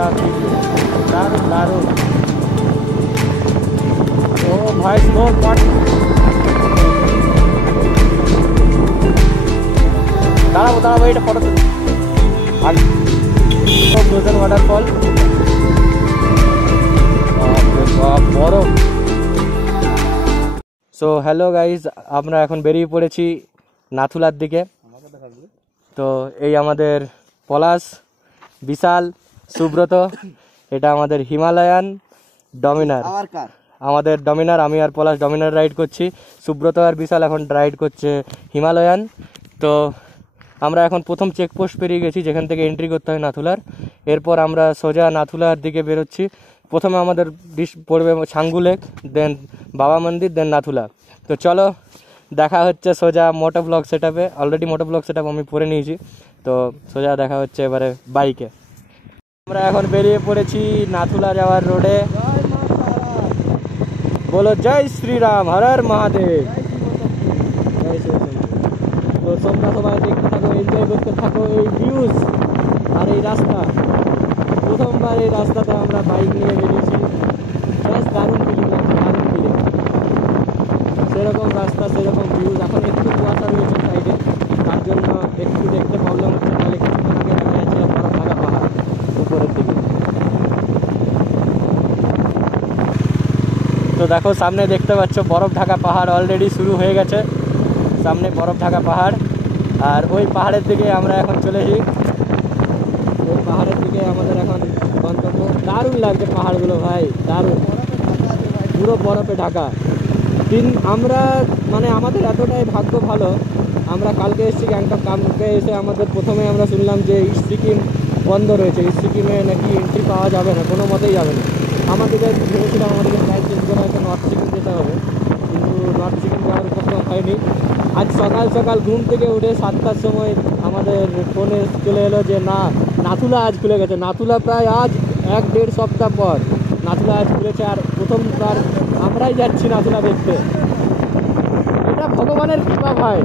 क्या दारुण दारुण। ओ भाई स्लो पट দাঁড়াবো এটা ফটো ফ্রোজেন ওয়াটারফল বরফ। সো হ্যালো গাইজ, আমরা এখন বেরিয়ে পড়েছি নাথুলার দিকে। তো এই আমাদের পলাশ, বিশাল, সুব্রত, এটা আমাদের হিমালয়ান ডমিনার, আমাদের ডমিনার। আমি আর পলাশ ডমিনার রাইড করছি, সুব্রত আর বিশাল এখন রাইড করছে হিমালয়ান। তো আমরা এখন প্রথম চেকপোস্ট পেরিয়ে গেছি, যেখান থেকে এন্ট্রি করতে হয় নাথুলার। এরপর আমরা সোজা নাথুলার দিকে বেরোচ্ছি। প্রথমে আমাদের পড়বে ছাঙ্গু লেক, দেন বাবা মন্দির, দেন নাথুলা। তো চলো দেখা হচ্ছে সোজা মোটো ব্লগ সেট আপে। অলরেডি মোটো ব্লগ সেট আপ আমি পরে নিয়েছি, তো সোজা দেখা হচ্ছে এবারে বাইকে। আমরা এখন বেরিয়ে পড়েছি নাথুলা যাওয়ার রোডে। বলো জয় শ্রীরাম, হর হর মহাদেব। তো তোমরা সবাই দেখতে থাকো, এনজয় করতে থাকো এই ভিউজ আর এই রাস্তা। প্রথমবার এই রাস্তাতে আমরা বাইক নিয়ে বেরিয়েছি, বেশ দারুণ ফিলিং লাগছে, দারুণ ফিলিং। সেরকম রাস্তা, সেরকম ভিউজ। এখন একটু কুয়াশা রয়েছে সাইডে, তার জন্য একটু দেখতে প্রবলেম হচ্ছে। তাহলে কিছুক্ষণ আগে দেখা যাচ্ছিল বরফ ঢাকা পাহাড় উপরের দিকে। তো দেখো সামনে দেখতে পাচ্ছ বরফ ঢাকা পাহাড় অলরেডি শুরু হয়ে গেছে। সামনে বরফ ঢাকা পাহাড়, আর ওই পাহাড়ের দিকে আমরা এখন চলেছি। ওই পাহাড়ের দিকে আমাদের এখন গন্তব্য। দারুণ লাগছে পাহাড়গুলো ভাই, দারুণ, পুরো বরফে ঢাকা। আমরা মানে আমাদের এতটাই ভাগ্য ভালো, আমরা কালকে এসেছি গ্যাংটক। কালকে এসে আমাদের প্রথমে আমরা শুনলাম যে ইস্ট সিকিম বন্ধ রয়েছে, ইস্ট সিকিমে নাকি এন্ট্রি পাওয়া যাবে না, কোনো মতেই যাবে না। আমাদেরকে ভেবেছিলাম আমাদেরকে ফ্লাইট চেঞ্জ করে হয়তো নর্থ সিকিম যেতে হবে, কিন্তু নর্থ সিকিম যাওয়ার উপক্রম হয়নি। আজ সকাল সকাল ঘুম থেকে উঠে 7টার সময় আমাদের ফোনে চলে এলো যে না, নাথুলা আজ খুলে গেছে। নাথুলা প্রায় আজ 1-1.5 সপ্তাহ পর নাথুলা আজ খুলেছে, আর প্রথমবার আমরাই যাচ্ছি নাথুলা দেখতে। এটা ভগবানের কৃপা ভাই।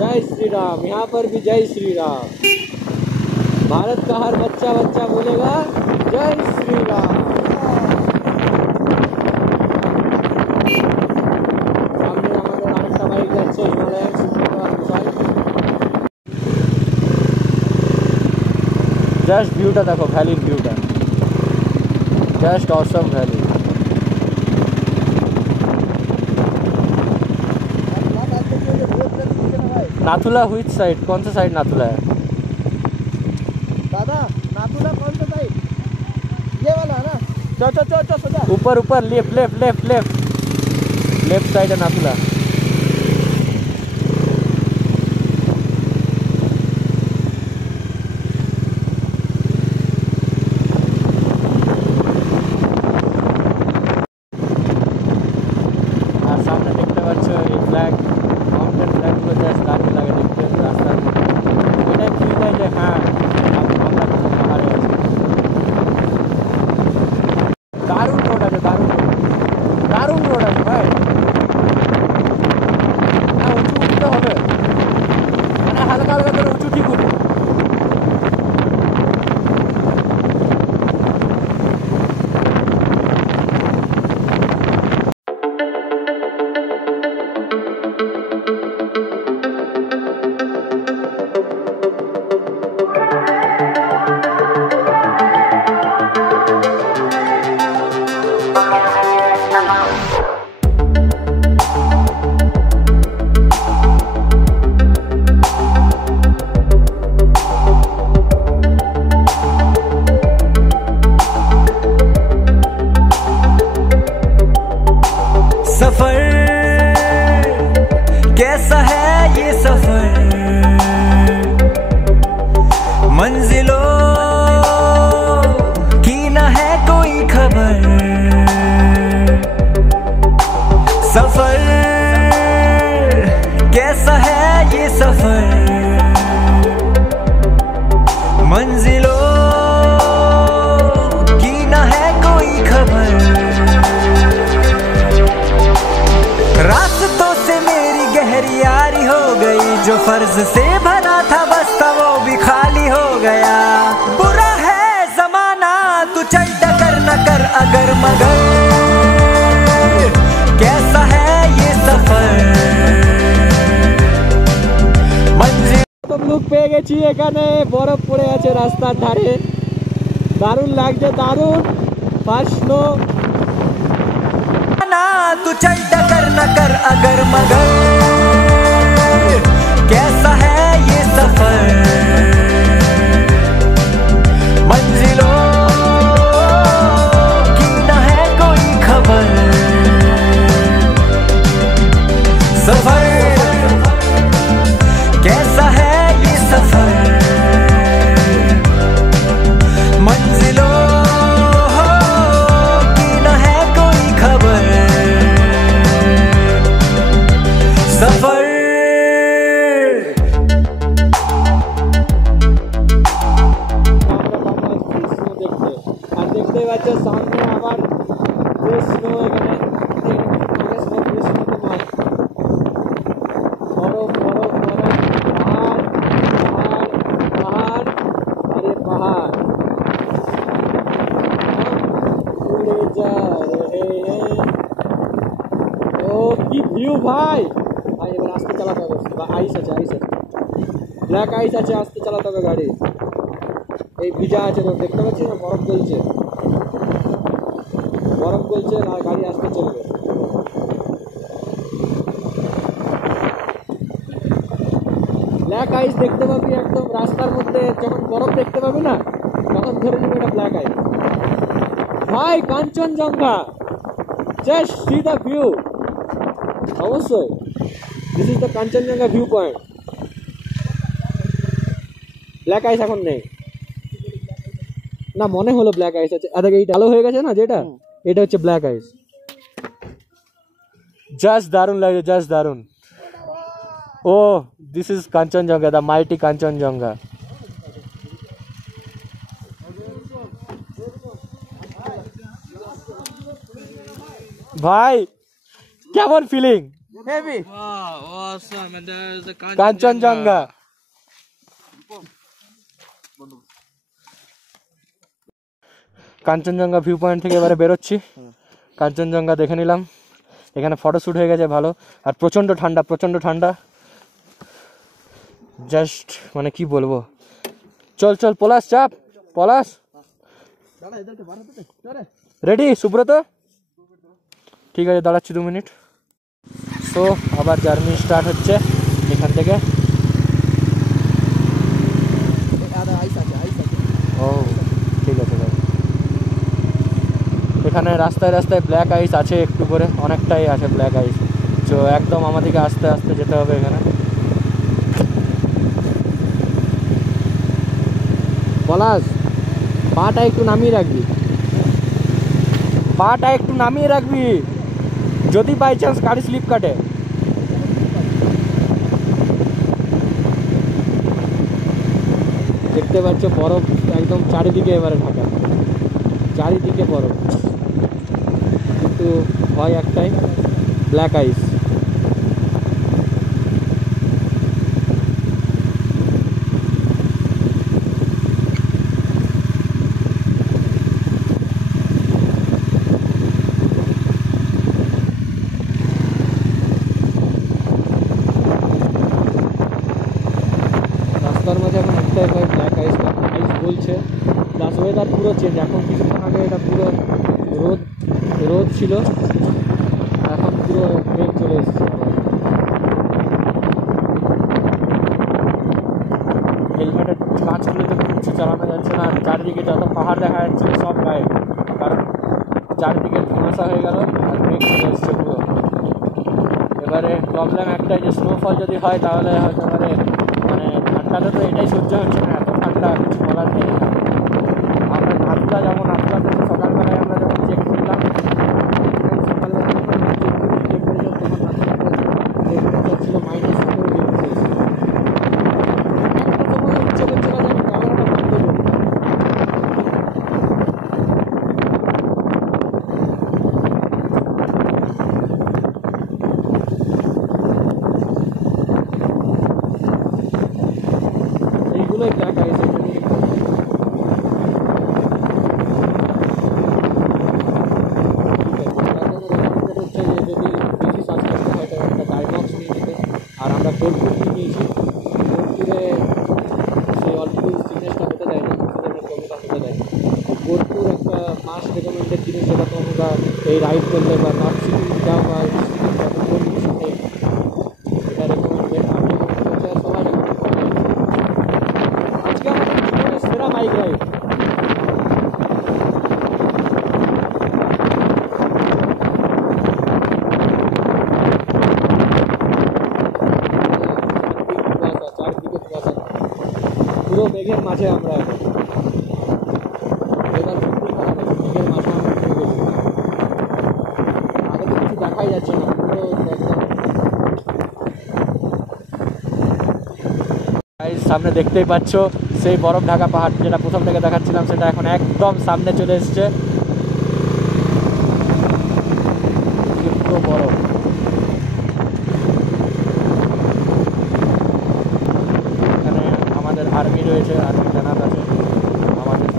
जय श्री राम, यहाँ पर भी जय श्री राम। भारत का हर बच्चा बच्चा बोलेगा जय श्री राम। सामने हमारे आरेक्टा बाइक যাচ্ছে হিমালয়ান সুপার। জাস্ট ভিউটা দেখো, ভ্যালির ভিউটা জাস্ট অসম ভ্যালি। नाथुला व्हिच साइड, कौन सा साइड नाथुला है दादा? नाथुला कौन सा साइड? ये वाला है ना? चल ऊपर ऊपर, left left left left left side है नाथुला। আর সামনে দেখতে পাচ্ছ এই ফ্ল্যাগ, মাউন্টেন ফ্ল্যাগগুলো জাস্ট দারুণ লাগে দেখতে রাস্তার মধ্যে। এটাই ফিল হয় যে হ্যাঁ আমরা পাহাড়ে আছি। দারুণ রোড আছে, দারুণ রোড আছে ভাই। হ্যাঁ, উঁচু উঠতে হবে, মানে হালকা হালকা করে উঁচু ঠিক উঠবে। कैसा है ये सफर, मंजिलों की न है कोई खबर। सफर कैसा है ये सफर, मंजिलों की न है कोई खबर। रास्तों से मेरी गहरी यारी हो गई, जो फर्ज से भरा था बस्ता वो भी खाली हो गया। अगर मगर कैसा है ये सफर मंजिल প্রথম লুক পেয়ে গেছি এখানে বরফ পড়ে আছে রাস্তার ধারে দারুণ লাগছে দারুণ ফার্স্ট স্নো ना तू चल डगर न कर अगर मगर कैसा है ये सफर मंजिलों की न है कोई खबर सफर कैसा है ये सफर मंजिलों की न है कोई खबर सफर আর দেখতে পাচ্ছ সামনে আবার স্নো এখানে আগে স্নো নয় বরফ বরফ বরফ পাহাড় পাহাড় পাহাড় আরে পাহাড় উড়ে যা রে ও কি ভিউ ভাই ভাই এবার আস্তে চালাতে হবে আইস আছে ব্ল্যাক আইস আছে আস্তে চালাতে হবে গাড়ি এই ভিজা আছে তো দেখতে পাচ্ছি না বরফ গলছে না গাড়ি আসতে চলবে ব্ল্যাক আইস দেখতে পাবি একদম রাস্তার মধ্যে যখন বরফ দেখতে পাবি না তখন ধরে নিবি এটা ব্ল্যাক আইস ভাই Kanchenjunga just see the view অবশ্যই this is the Kanchenjunga view point black ice এখন নেই না মনে হলো ব্ল্যাক আইস আছে আর এই ডালো হয়ে গেছে না যেটা এটা হচ্ছে ব্ল্যাক আইস জাস্ট দারুণ লাগে জাস্ট দারুণ ও this is Kanchenjunga the mighty Kanchenjunga ভাই কেমন feeling heavy Kanchenjunga Kanchenjunga view point থেকে এবারে বেরোচ্ছি কাঞ্চনজঙ্ঘা দেখে নিলাম এখানে ফটোশ্যুট হয়ে গেছে ভালো আর প্রচণ্ড ঠান্ডা জাস্ট মানে কি বলবো চল পলাশ চাপ পলাশ রেডি সুব্রত ঠিক আছে দাঁড়াচ্ছি 2 মিনিট সো আবার জার্নি স্টার্ট হচ্ছে এখান থেকে ও ঠিক আছে ভাই এখানে রাস্তায় ব্ল্যাক আইস আছে একটু করে অনেকটাই আছে ব্ল্যাক আইস তো একদম আমাদেরকে আস্তে আস্তে যেতে হবে এখানে পলাশ পাটা একটু নামিয়ে রাখবি যদি বাই চান্স গাড়ি স্লিপ কাটে দেখতে পাচ্ছ বরফ একদম চারিদিকে এবারে ঢাকা চারিদিকে বরফ কিন্তু ভয় একটাই ব্ল্যাক আইস রাস্তার মাঝে এখন একটাই ভয় ব্ল্যাক আইস বলছে প্লাস ওয়েদার পুরো চেঞ্জ এখন কিছুক্ষণ আগে এটা পুরো রোদ ছিল এখন পুরো মেঘ চলে এসেছে হেলমেটের কাঁচ খুলে তো কিছু চালানো যাচ্ছে না চারিদিকে যত পাহাড় দেখা যাচ্ছে সব গায়ে কারণ চারিদিকে ধোঁয়াশা হয়ে গেল আর মেঘ চলে এসছে পুরো এবারে প্রবলেম একটাই যে স্নোফল যদি হয় তাহলে হয়তো এবারে মানে ঠান্ডাটা তো এটাই সহ্য হচ্ছে না এত ঠান্ডা কিছু বলার নেই আমরা নাথুলা যেমন নাথুলাতে সকালবেলায় আমরা যখন চেক করলাম সকালবেলা টেম্পারেচার তখন টেম্পারেচার ছিল -15 ডিগ্রি সেলসিয়াস একটা সময় ইচ্ছে করছিল যে আমি ক্যামেরাটা বন্ধ করি এইগুলোই ব্ল্যাক আইস বোলপুর নিয়েছি। বোলপুরে সেই অলরেডি ফিটনেসটা হতে দেয় না, জমিটা হতে দেয়। বোলপুর একটা মাস্ট রেকমেন্ডেড জিনিস, যেটা তোমরা এই রাইড করলে বা নর্থ সিকিম যাও বা ইস্ট সিকিম যাও, কোন কিছু নেই, এটা রেকমেন্ডেড। আমি সবাই রেকমেন্ড করে। আজকে আমাদের জীবনের সেরা বাইক রাইড। পুরো মেঘের মাঝে আমরা এখন। এবার মেঘের মাঝে আমরা ঢুকে গেছি। আগে তো কিছু দেখাই যাচ্ছে না, পুরো একদম। সামনে দেখতেই পাচ্ছ সেই বরফ ঢাকা পাহাড়, যেটা প্রথম থেকে দেখাচ্ছিলাম, সেটা এখন একদম সামনে চলে এসছে। পুরো বরফ। এখানে আমাদের আর্মি রয়েছে, আর্মি জানাত আছে আমাদের।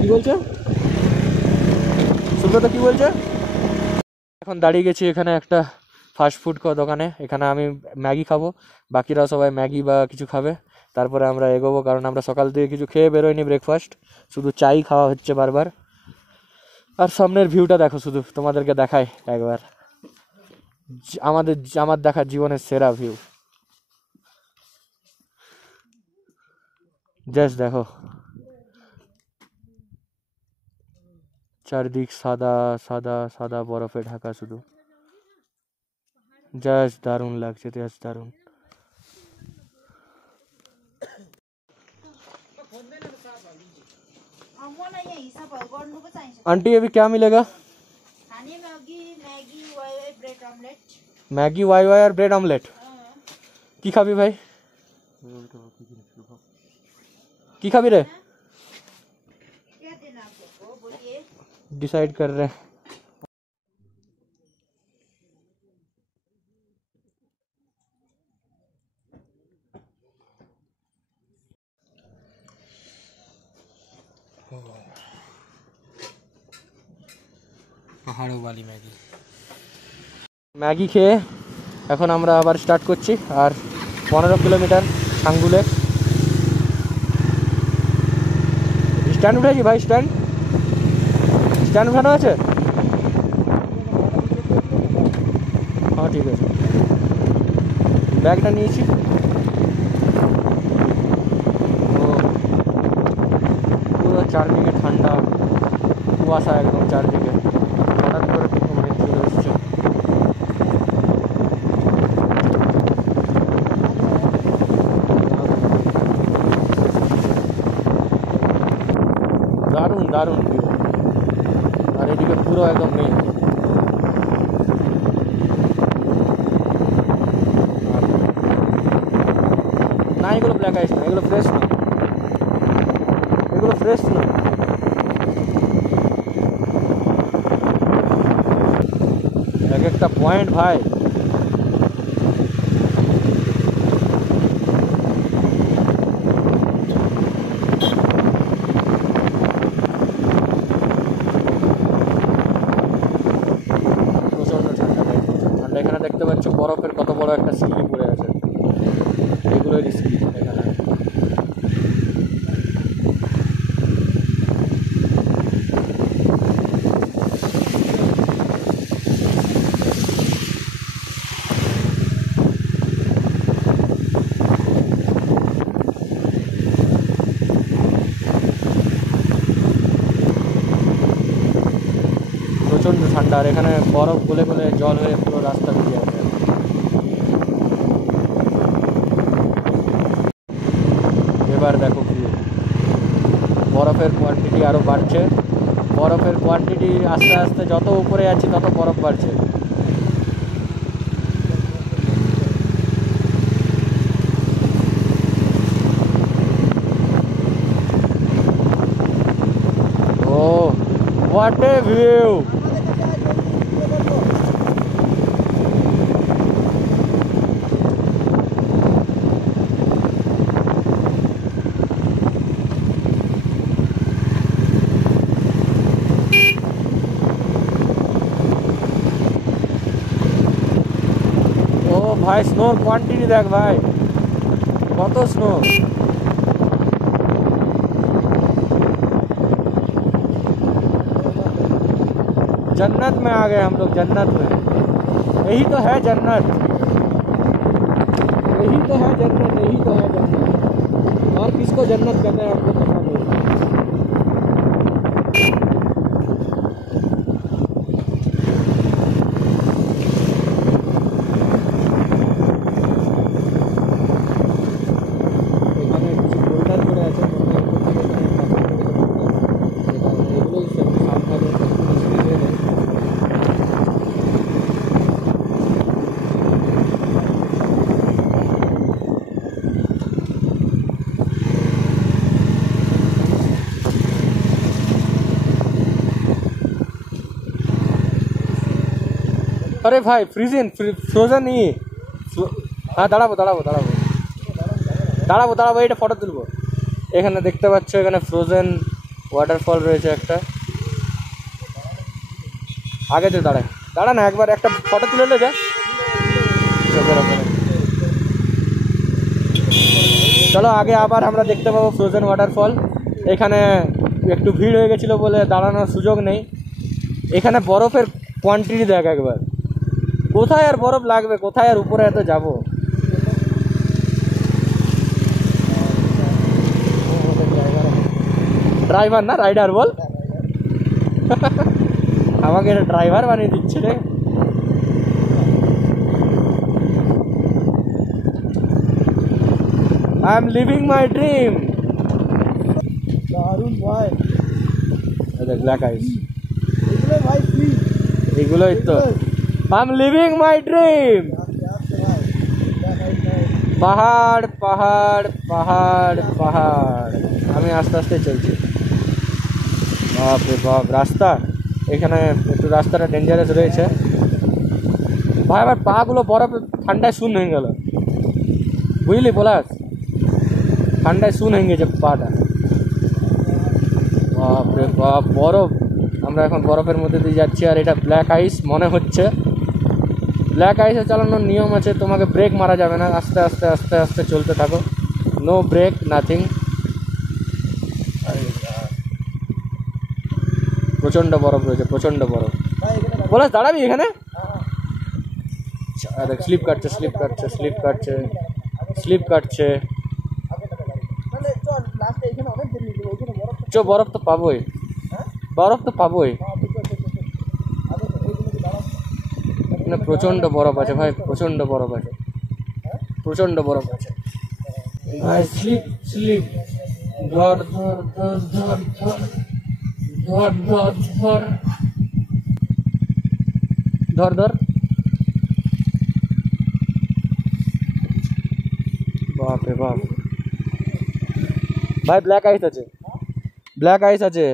কি বলছে সুব্রত, কি বলছে? এখন দাঁড়িয়ে গেছি এখানে একটা ফাস্ট ফুড দোকানে। এখানে আমি ম্যাগি খাবো, বাকিরা সবাই ম্যাগি বা কিছু খাবে। তারপরে আমরা এগোবো, কারণ আমরা সকাল থেকে কিছু খেয়ে বেরোয়নি, ব্রেকফাস্ট, শুধু চাই খাওয়া হচ্ছে বারবার। আর সামনের ভিউটা দেখো, শুধু তোমাদেরকে দেখাই একবার। আমার দেখা জীবনের সেরা ভিউ। জাস্ট দেখো, চারদিক সাদা সাদা সাদা বরফে ঢাকা শুধু। জাস্ট দারুণ লাগছে, জাস্ট दारुण। आंटी अभी क्या मिलेगा? खाने Maggi Maggi Wai bread omelette. Maggi Wai Wai और ब्रेड ऑमलेट। की खाबी भाई? की खाबी रे? क्या देना आपको बोलिए। डिसाइड कर रहे हैं। পাহাড়ও বালি ম্যাগি। ম্যাগি খেয়ে এখন আমরা আবার স্টার্ট করছি। আর 15 কিলোমিটার সাঙ্গুলে। স্ট্যান্ড উঠেছি ভাই, স্ট্যান্ড উঠানো আছে? হ্যাঁ ঠিক আছে, ব্যাগটা নিয়েছি। পুরো চারদিকে ঠান্ডা, কুয়াশা একদম চারদিকে। হঠাৎ করে মেঘ চলে এসছে। দারুণ দারুণ ভিউ। আর এদিকে পুরো একদম মেঘ। না এগুলো ব্ল্যাক আইস না, এগুলো ফ্রেশ না, এগুলো ফ্রেশ না। এক একটা পয়েন্ট ভাই। এখানে দেখতে পাচ্ছ বরফের কত বড় একটা সিলি পড়ে আছে। এগুলোই রিস্কি এখানে। প্রচণ্ড ঠান্ডা। আর এখানে বরফ গলে গলে জল হয়ে পুরো রাস্তা ভিজে আছে। এবার দেখো ভিউ। বরফের কোয়ান্টিটি আরও বাড়ছে। বরফের কোয়ান্টিটি আস্তে আস্তে যত উপরে যাচ্ছে তত বরফ বাড়ছে। ও হোয়াট এ ভিউ। ভাই স্নোর কোয়ান্টিটি দেখ ভাই, কত স্নো। जन्नत में आ गए हम लोग, जन्नत में। यही तो है जन्नत, यही तो है जन्नत, यही तो है जन्नत। और किसको जन्नत कहते हैं हमको पता नहीं। এখানে কিছু বোল্ডার পড়ে আছে, মনে হয় কোথা থেকে এখানে পাথর পড়ে গেছে। এগুলোই সাবধানে নিয়ে নেয়। अरे भाई फ्रीजन ফ্রোজেন ই হ্যাঁ, দাঁড়াবো দাঁড়াবো দাঁড়াবো দাঁড়াবো দাঁড়াবো এইটা ফটো তুলবো। এখানে দেখতে পাচ্ছ এখানে ফ্রোজেন ওয়াটারফল রয়েছে একটা। আগে তো দাঁড়ায়, দাঁড়া না একবার একটা ফটো তুলে নে যা। চলো আগে আবার আমরা দেখতে পাবো ফ্রোজেন ওয়াটারফল। এখানে একটু ভিড় হয়ে গেছিলো বলে দাঁড়ানোর সুযোগ নেই। এখানে বরফের কোয়ান্টিটি দেখ একবার, কোথায় আর বরফ লাগবে, কোথায় আর উপরে এত যাব। ড্রাইভার না রাইডার বল, আমাকে এটা ড্রাইভার বানিয়ে দিচ্ছে রে। I am leaving my dream. দারুণ ভাই, ব্ল্যাক আইস, এগুলো ভাই কি এগুলোই তো I am leaving my dream. পাহাড় পাহাড় পাহাড় পাহাড়, আমি আস্তে আস্তে চলছি। বাপ রে বাপ, রাস্তা এখানে একটু রাস্তাটা ডেঞ্জারাস রয়েছে ভাই। আবার পাগুলো বরফ ঠান্ডায় শূন্য হয়ে গেল, বুঝলি পলাশ, ঠান্ডায় শূন্য হয়ে গেছে পাটা। বাপ রে বাপ, বরফ। আমরা এখন বরফের মধ্যে দিয়ে যাচ্ছি, আর এটা ব্ল্যাক আইস মনে হচ্ছে। ব্ল্যাক আইসে চালানোর নিয়ম আছে, তোমাকে ব্রেক মারা যাবে না, আস্তে আস্তে আস্তে আস্তে চলতে থাকো, নো ব্রেক নাথিং। প্রচণ্ড বরফ রয়েছে, প্রচণ্ড বরফ। বলাস দাঁড়াবি এখানে, দেখ স্লিপ কাটছে স্লিপ কাটছে স্লিপ কাটছে স্লিপ কাটছে। মানে চল লাস্টে এখানে অনেক দেরি হয়ে যাবে, ওইখানে বরফ। চো বরফ তো পাবোই, বরফ তো পাবোই। না প্রচণ্ড বরফ আছে ভাই, প্রচণ্ড বরফ আছে, প্রচণ্ড বরফ আছে ভাই। স্লিপ স্লিপ, ধর ধর ধর ধর ধর ধর ধর ধর ধর। বাপ রে বাপ ভাই, ব্ল্যাক আইস আছে, ব্ল্যাক আইস আছে।